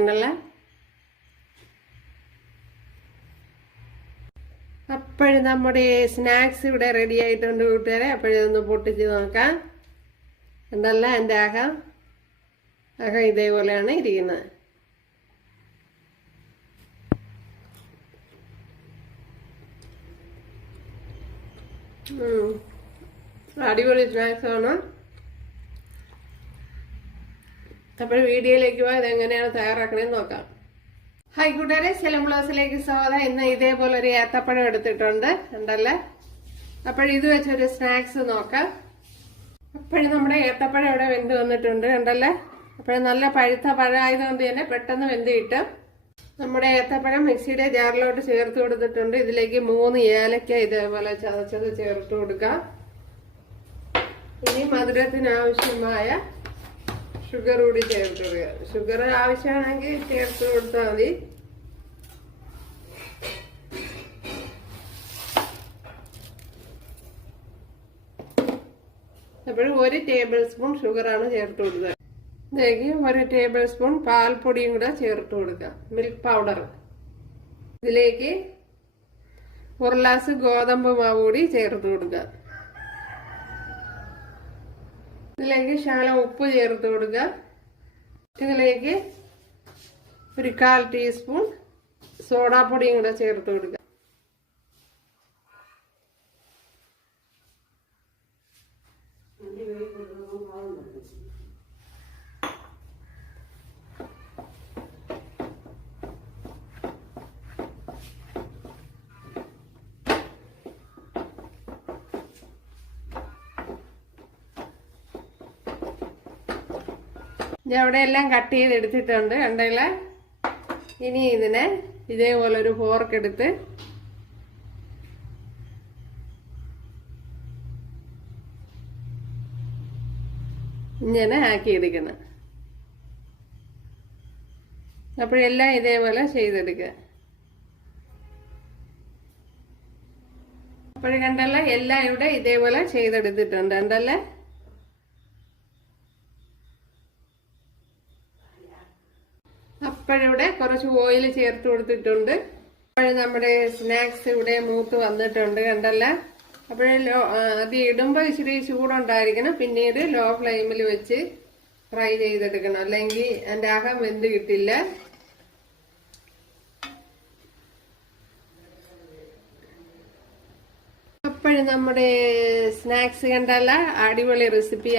ഉണ്ടല്ലേ. അപ്പോഴും നമ്മുടെ സ്നാക്സ് ഇവിടെ റെഡി ആയിട്ടുണ്ട് കൂട്ടുകാരെ. അപ്പോഴൊന്ന് പൊട്ടിച്ച് നോക്കാം. ഉണ്ടല്ല എൻ്റെ അകം ഇതേപോലെയാണ് ഇരിക്കുന്നത്. അടിപൊളി സ്നാക്സ് ആണ്. അപ്പോൾ വീഡിയോയിലേക്ക് പോയി അതെങ്ങനെയാണ് തയ്യാറാക്കണേന്ന് നോക്കാം. ഹായ് കൂട്ടുകാരെ, സെലം ബ്ലോസിലേക്ക് സ്വാഗതം. ഇന്ന് ഇതേപോലെ ഒരു ഏത്തപ്പഴം എടുത്തിട്ടുണ്ട് ഉണ്ടല്ലേ. അപ്പോഴിത് വെച്ചൊരു സ്നാക്സ് നോക്കാം. അപ്പോഴും നമ്മുടെ ഏത്തപ്പഴം ഇവിടെ വെന്ത് വന്നിട്ടുണ്ട് ഉണ്ടല്ലേ. അപ്പോഴും നല്ല പഴുത്ത പഴമായതുകൊണ്ട് തന്നെ പെട്ടെന്ന് വെന്ത് കിട്ടും. നമ്മുടെ ഏത്തപ്പഴം മിക്സിയുടെ ജാറിലോട്ട് ചേർത്ത് കൊടുത്തിട്ടുണ്ട്. ഇതിലേക്ക് 3 ഏലക്ക ഇതേപോലെ ചതച്ചത് ചേർത്ത് കൊടുക്കാം. ഇനി മധുരത്തിന് ആവശ്യമായ ഷുഗർ കൂടി ചേർത്ത് കൊടുക്കുക. ഷുഗർ ആവശ്യമാണെങ്കിൽ ചേർത്ത് കൊടുത്താൽ മതി. അപ്പോഴും 1 ടേബിൾ സ്പൂൺ ഷുഗറാണ് ചേർത്ത് കൊടുക്കുക. ഇതിലേക്ക് 1 ടേബിൾ സ്പൂൺ പാൽപ്പൊടിയും കൂടെ ചേർത്ത് കൊടുക്കുക, മിൽക്ക് പൗഡർ. ഇതിലേക്ക് 1 ഗ്ലാസ് ഗോതമ്പ് മാവ് കൂടി ചേർത്ത് കൊടുക്കുക. ഇതിലേക്ക് ശകലം ഉപ്പ് ചേർത്ത് കൊടുക്കുക. ഇതിലേക്ക് 1/4 ടീസ്പൂൺ സോഡാപ്പൊടിയും കൂടെ ചേർത്ത് കൊടുക്കുക. ഞാൻ അവിടെ എല്ലാം കട്ട് ചെയ്തെടുത്തിട്ടുണ്ട് കണ്ടല്ല. ഇനി ഇതിനെ ഇതേപോലെ ഒരു ഫോർക്ക് എടുത്ത് ഇങ്ങനെ ആക്കിയെടുക്കണം. അപ്പോഴെല്ലാം ഇതേപോലെ ചെയ്തെടുക്കുക. അപ്പോഴും കണ്ടല്ല, എല്ലാം ഇവിടെ ഇതേപോലെ ചെയ്തെടുത്തിട്ടുണ്ട് കണ്ടല്ലേ. അപ്പോഴിവിടെ കുറച്ച് ഓയിൽ ചേർത്ത് കൊടുത്തിട്ടുണ്ട്. അപ്പോഴും നമ്മുടെ സ്നാക്സ് ഇവിടെ മൂത്ത് വന്നിട്ടുണ്ട് കണ്ടല്ല. അപ്പോഴേ അത് ഇടുമ്പോൾ ഇച്ചിരി ചൂടുണ്ടായിരിക്കണം. പിന്നീട് ലോ ഫ്ലെയിമിൽ വെച്ച് ഫ്രൈ ചെയ്തെടുക്കണം, അല്ലെങ്കിൽ എൻ്റെ അകം വെന്ത് കിട്ടില്ല. അപ്പോഴും നമ്മുടെ സ്നാക്സ് കണ്ടല്ല, അടിപൊളി റെസിപ്പി.